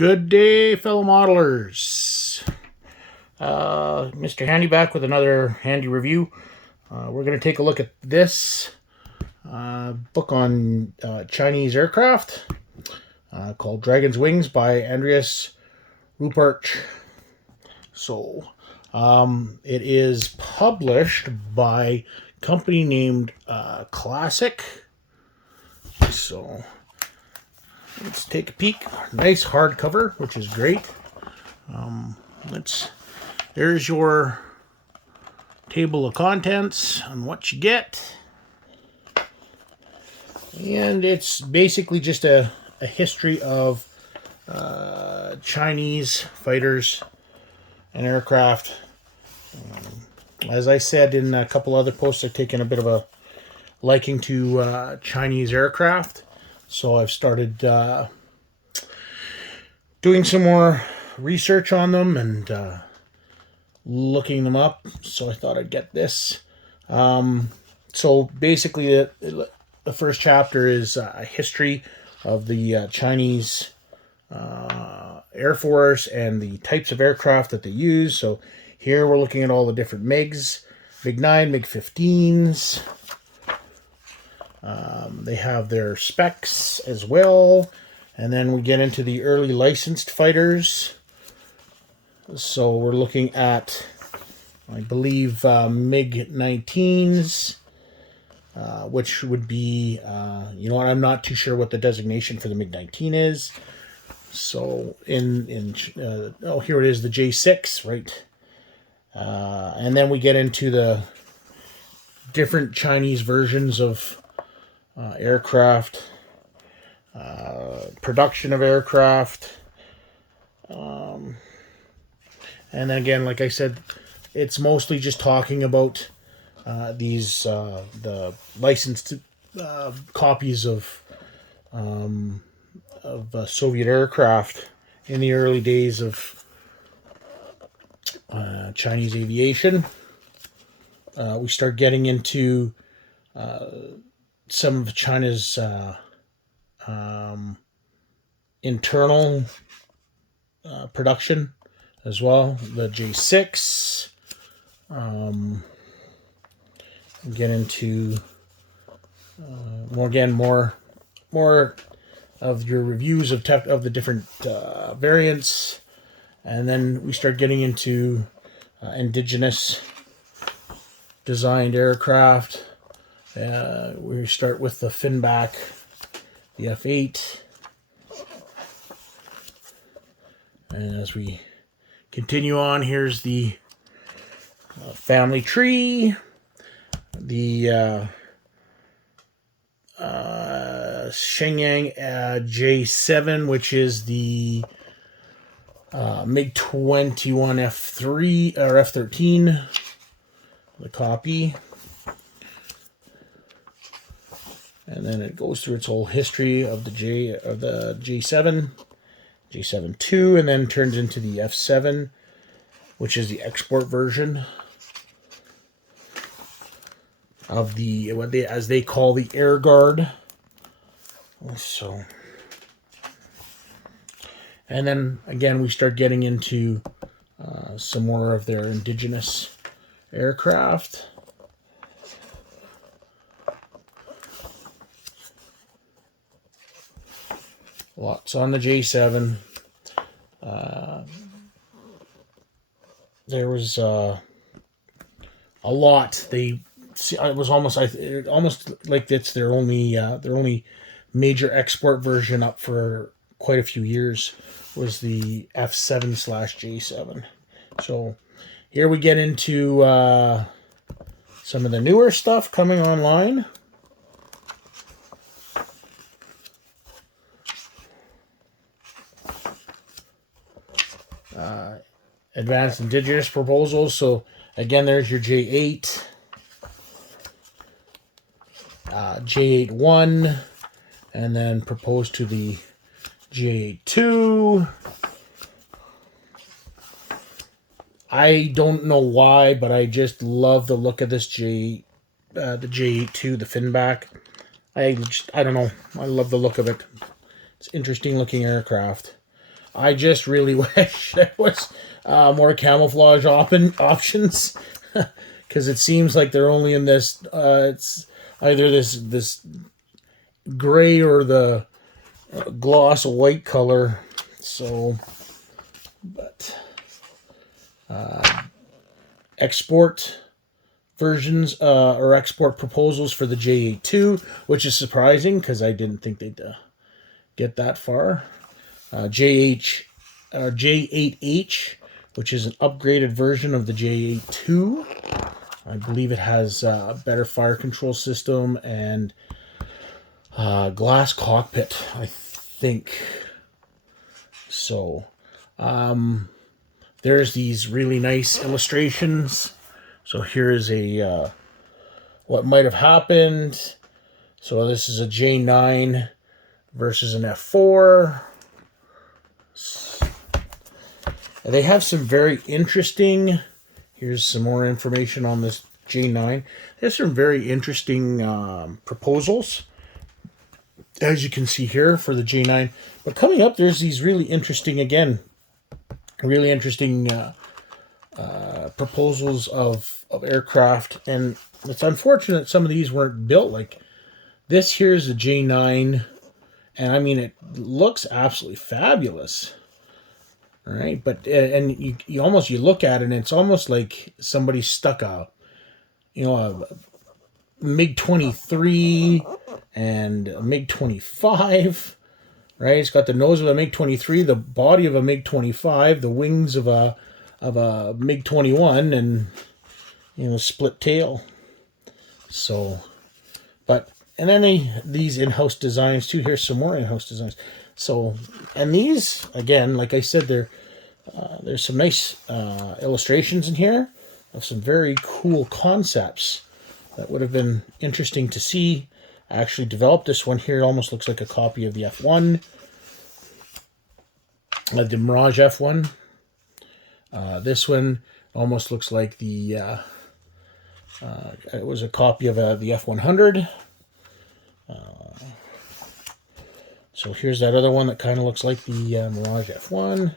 Good day, fellow modelers. Mr. Handy back with another handy review. We're going to take a look at this book on Chinese aircraft called Dragon's Wings by Andreas Rupprecht. So, it is published by a company named Classic. So, let's take a peek. Nice hardcover, which is great. There's your table of contents on what you get. And it's basically just a history of Chinese fighters and aircraft. As I said in a couple other posts, I've taken a bit of a liking to Chinese aircraft. So I've started doing some more research on them and looking them up. So I thought I'd get this. So basically, the first chapter is a history of the Chinese Air Force and the types of aircraft that they use. So here we're looking at all the different MiGs, MiG-9, MiG-15s. They have their specs as well. And then we get into the early licensed fighters. So we're looking at, I believe, MiG-19s, which would be, I'm not too sure what the designation for the MiG-19 is. So here it is, the J6, right? And then we get into the different Chinese versions of aircraft, production of aircraft, and then again, like I said, it's mostly just talking about these the licensed copies of Soviet aircraft in the early days of Chinese aviation. We start getting into some of China's internal production as well. The J6. Get into more of your reviews of the different variants, and then we start getting into indigenous designed aircraft. We start with the finback, the F8, and as we continue on, here's the family tree, the Shenyang J7, which is the MiG-21 F3 or F13, the copy. And then it goes through its whole history of the J7, J7-2, and then turns into the F7, which is the export version of the as they call the Air Guard. So, and then again we start getting into some more of their indigenous aircraft. Lots on the J7. There was a lot. It was almost like it's their only major export version up for quite a few years was the F7/J7. So here we get into some of the newer stuff coming online. Advanced Indigenous proposals. So again, there's your J8, J8-1, and then proposed to the J8-2. I don't know why, but I just love the look of this the J8-2, the finback. I don't know. I love the look of it. It's interesting looking aircraft. I just really wish there was more camouflage options, because it seems like they're only in this. It's either this gray or the gloss white color. So, but export versions or export proposals for the J82, which is surprising because I didn't think they'd get that far. J8H, which is an upgraded version of the J82. I believe it has a better fire control system and glass cockpit, I think. So, there's these really nice illustrations. So here is a what might have happened. So this is a J9 versus an F4. And they have some very interesting. Here's some more information on this J9. There's some very interesting proposals, as you can see here for the J9. But coming up, there's these really interesting, proposals of aircraft, and it's unfortunate some of these weren't built. Like this here's a J9, and I mean it looks absolutely fabulous. All right, but and you look at it and it's almost like somebody stuck a MiG-23 and a MiG-25. Right, it's got the nose of a MiG-23, the body of a MiG-25, the wings of a MiG-21, and split tail. So, and then these in-house designs too. Here's some more in-house designs. So, and these again, like I said, there's some nice illustrations in here of some very cool concepts that would have been interesting to see. I actually developed this one here. It almost looks like a copy of the F1, the Mirage F1. This one almost looks like the it was a copy of the F100. So here's that other one that kind of looks like the Mirage F1.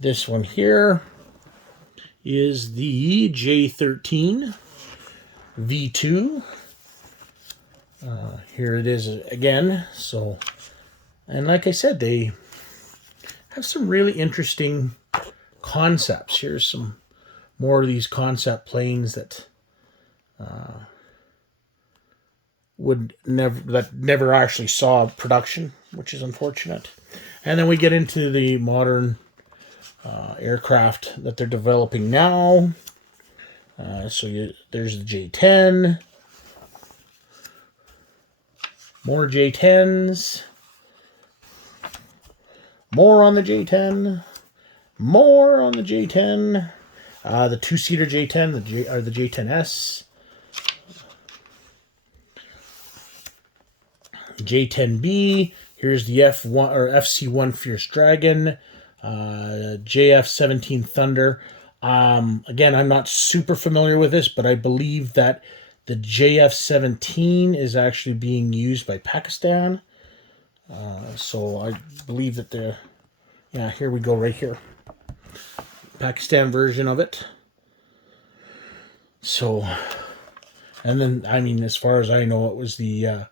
This one here is the J13 V2. Here it is again. So, and like I said, they have some really interesting concepts. Here's some more of these concept planes that never actually saw production, which is unfortunate. And then we get into the modern aircraft that they're developing now. There's the J10, more J10s, more on the J10, more on the J10, the two-seater J10, the J10S, J10B. Here's the F1 or FC1 Fierce Dragon, JF17 Thunder. Again, I'm not super familiar with this, but I believe that the JF17 is actually being used by Pakistan. So I believe that here we go right here. Pakistan version of it. So, and then, I mean, as far as I know, it was the,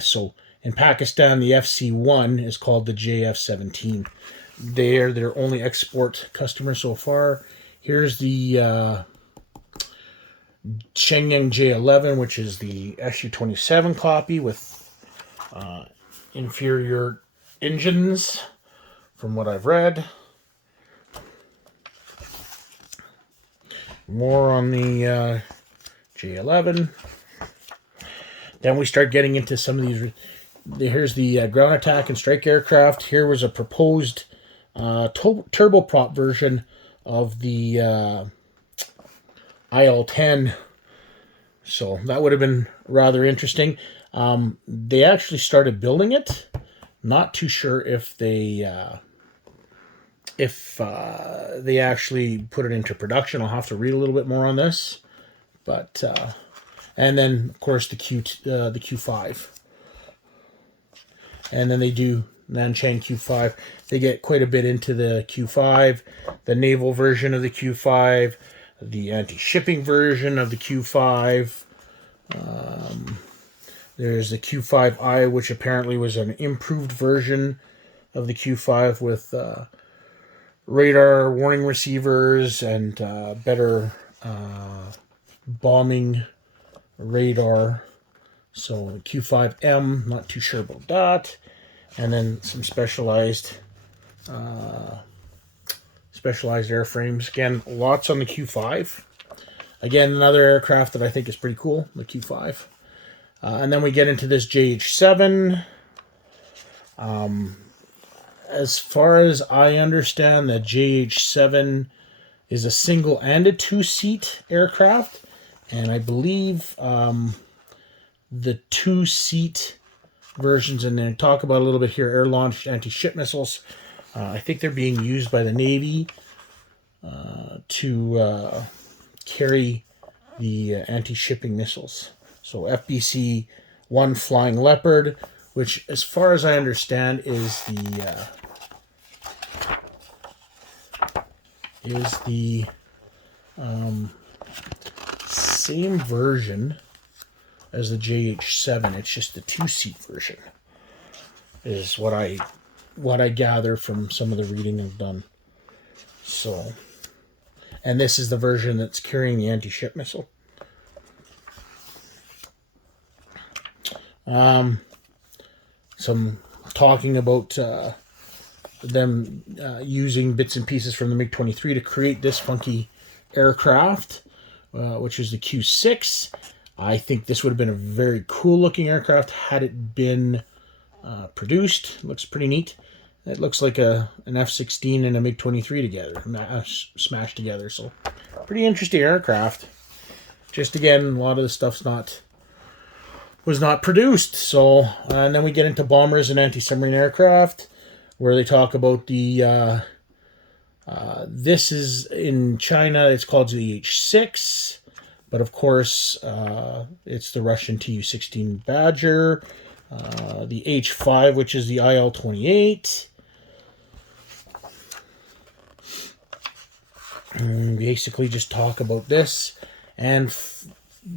so in Pakistan, the FC1 is called the JF17. They're their only export customer so far. Here's the Shenyang J11, which is the Su-27 copy with inferior engines, from what I've read. More on the J11. Then we start getting into some of these. Here's the ground attack and strike aircraft. Here was a proposed turboprop version of the IL-10. So that would have been rather interesting. They actually started building it. Not too sure if they actually put it into production. I'll have to read a little bit more on this. But and then of course the Q5. and then they do Nanchang Q5. They get quite a bit into the Q5, the naval version of the Q5, the anti-shipping version of the Q5. There's the Q5i, which apparently was an improved version of the Q5 with radar warning receivers and better bombing radar. So Q5M, not too sure about that. And then some specialized airframes. Again, lots on the Q5. Again, another aircraft that I think is pretty cool, the Q5. And then we get into this JH7. As far as I understand, the JH7 is a single and a two-seat aircraft. And I believe the two-seat versions, and then talk about a little bit here, air-launched anti-ship missiles. I think they're being used by the Navy to carry the anti-shipping missiles. So FBC-1 Flying Leopard, which, as far as I understand, is the same version as the JH7. It's just the two-seat version, is what I gather from some of the reading I've done. So, and this is the version that's carrying the anti-ship missile. Some talking about them using bits and pieces from the MiG-23 to create this funky aircraft, which is the Q6. I think this would have been a very cool looking aircraft had it been produced. It looks pretty neat. It looks like an F-16 and a MiG-23 together, smashed together. So pretty interesting aircraft. Just again, a lot of the stuff's was not produced. So, and then we get into bombers and anti-submarine aircraft, where they talk about the this is in China. It's called the H-6. But of course, it's the Russian Tu-16 Badger, the H-5, which is the IL-28. And basically just talk about this. And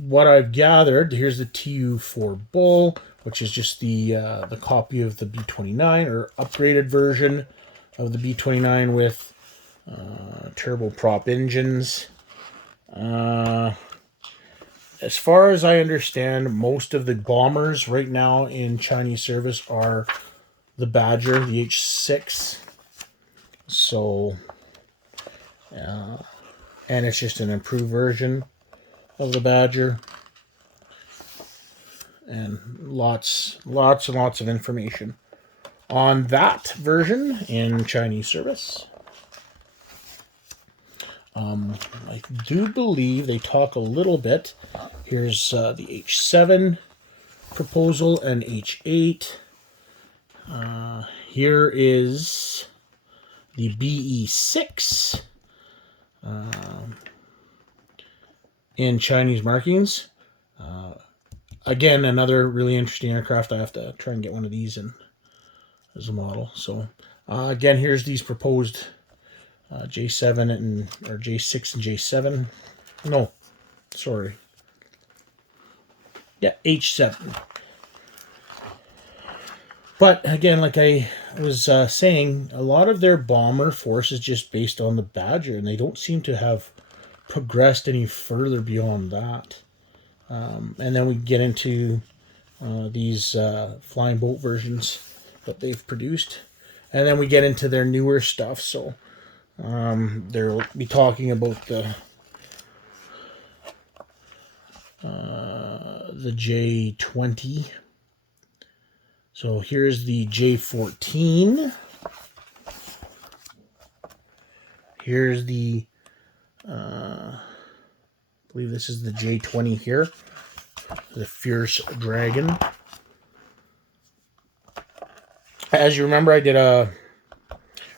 what I've gathered, here's the Tu-4 Bull, which is just the copy of the B-29, or upgraded version of the B-29 with turboprop engines. As far as I understand, most of the bombers right now in Chinese service are the Badger, the H-6. So, and it's just an improved version of the Badger. And lots and lots of information on that version in Chinese service. I do believe they talk a little bit. Here's the H7 proposal and H8. Here is the BE6 in Chinese markings. Again, another really interesting aircraft. I have to try and get one of these in as a model. So again, here's these proposed J7 or J6 and J7. No, sorry. Yeah, H7. But again, like I was saying, a lot of their bomber force is just based on the Badger, and they don't seem to have progressed any further beyond that. And then we get into these flying boat versions that they've produced. And then we get into their newer stuff. So they'll be talking about the J20. So here's the J14. Here's the, I believe this is the J20 here, the Fierce Dragon. As you remember, I did a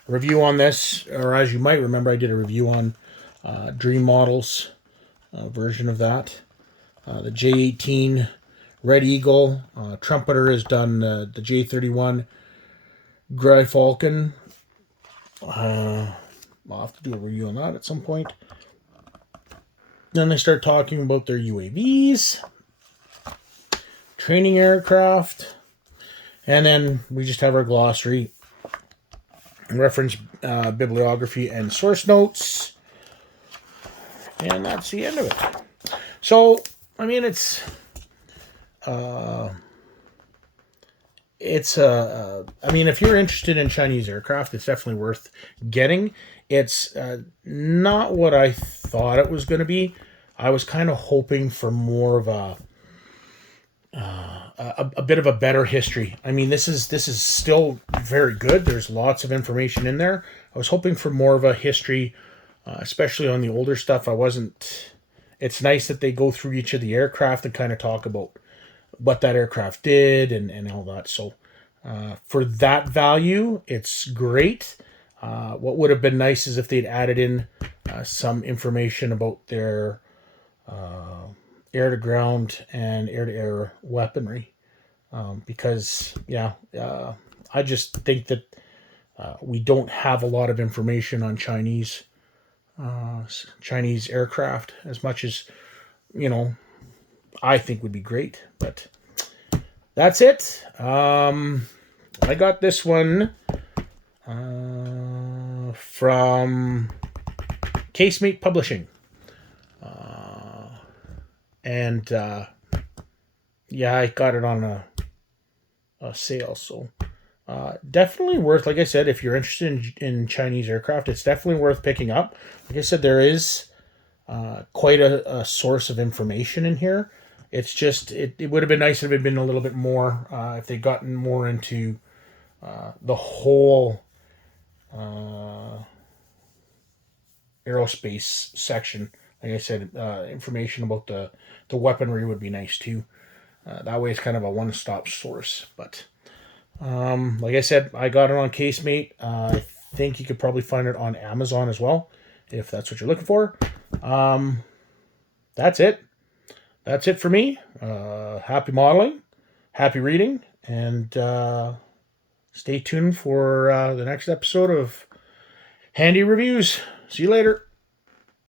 review on this, or as you might remember, I did a review on Dream Models version of that. The J18 Red Eagle. Trumpeter has done the J-31 Gry Falcon. I'll have to do a review on that at some point. Then they start talking about their UAVs, training aircraft, and then we just have our glossary, reference bibliography, and source notes. And that's the end of it. So, I mean, I mean, if you're interested in Chinese aircraft, it's definitely worth getting. It's not what I thought it was going to be. I was kind of hoping for more of a bit of a better history. I mean, this is still very good. There's lots of information in there. I was hoping for more of a history, especially on the older stuff. It's nice that they go through each of the aircraft and kind of talk about what that aircraft did and all that. So for that value, it's great. What would have been nice is if they'd added in some information about their air-to-ground and air-to-air weaponry. Because, I just think that we don't have a lot of information on Chinese aircraft as much as, I think would be great. But that's it. I got this one from Casemate Publishing. And I got it on a sale. So definitely worth, like I said, if you're interested in Chinese aircraft, it's definitely worth picking up. Like I said, there is quite a source of information in here. It's just, it would have been nice if it had been a little bit more, if they'd gotten more into the whole aerospace section. Like I said, information about the weaponry would be nice too. That way it's kind of a one-stop source. But like I said, I got it on Casemate. I think you could probably find it on Amazon as well, if that's what you're looking for. That's it. That's it for me. Happy modeling, happy reading, and stay tuned for the next episode of Handy Reviews. See you later.